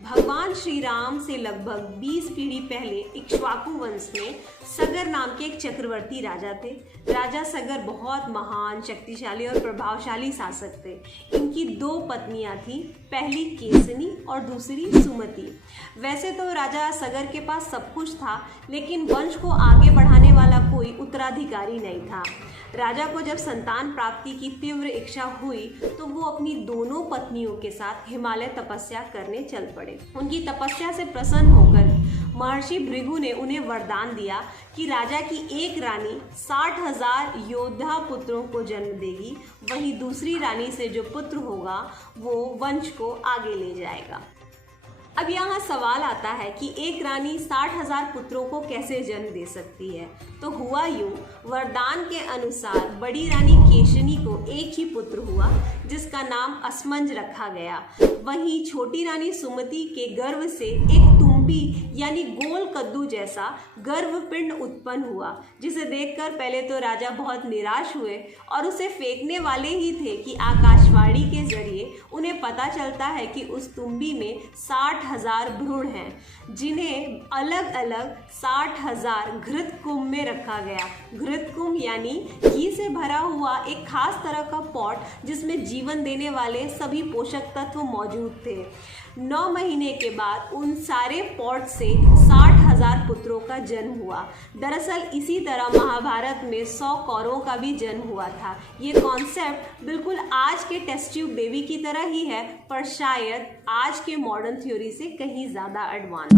भगवान श्री राम से लगभग 20 पीढ़ी पहले इक्ष्वाकु वंश में सगर नाम के एक चक्रवर्ती राजा थे। राजा सगर बहुत महान, शक्तिशाली और प्रभावशाली शासक थे। इनकी 2 पत्नियां थीं, पहली केसनी और दूसरी सुमति। वैसे तो राजा सगर के पास सब कुछ था, लेकिन वंश को आगे बढ़ाने वाला कोई उत्तराधिकारी नहीं था। राजा को जब संतान प्राप्ति की तीव्र इच्छा हुई तो वो अपनी दोनों पत्नियों के साथ हिमालय तपस्या करने चल पड़े। उनकी तपस्या से प्रसन्न होकर महर्षि भृगु ने उन्हें वरदान दिया कि राजा की एक रानी 60,000 योद्धा पुत्रों को जन्म देगी, वहीं दूसरी रानी से जो पुत्र होगा वो वंश को आगे ले जाएगा। अब यहाँ सवाल आता है कि एक रानी 60,000 पुत्रों को कैसे जन्म दे सकती है। तो हुआ यूं, वरदान के अनुसार बड़ी रानी केशनी को एक ही पुत्र हुआ जिसका नाम असमंज रखा गया। वहीं छोटी रानी सुमति के गर्भ से एक तुम्बी यानी गोल कद्दू जैसा गर्भपिंड उत्पन्न हुआ, जिसे देखकर पहले तो राजा बहुत निराश हुए और उसे फेंकने वाले ही थे कि आकाशवाणी के जरिए उन्हें पता चलता है कि उस तुम्बी में 60,000 भ्रूण हैं, जिन्हें अलग अलग 60,000 घृत कुंभ में रखा गया। घृत कुंभ यानी घी से भरा हुआ एक खास तरह का पॉट जिसमें जीवन देने वाले सभी पोषक तत्व मौजूद थे। 9 महीने के बाद उन सारे पॉट से 60,000 पुत्रों का जन्म हुआ। दरअसल इसी तरह महाभारत में 100 कौरवों का भी जन्म हुआ था। ये कॉन्सेप्ट बिल्कुल आज के टेस्ट ट्यूब बेबी की तरह ही है, पर शायद आज के मॉडर्न थ्योरी से कहीं ज़्यादा एडवांस।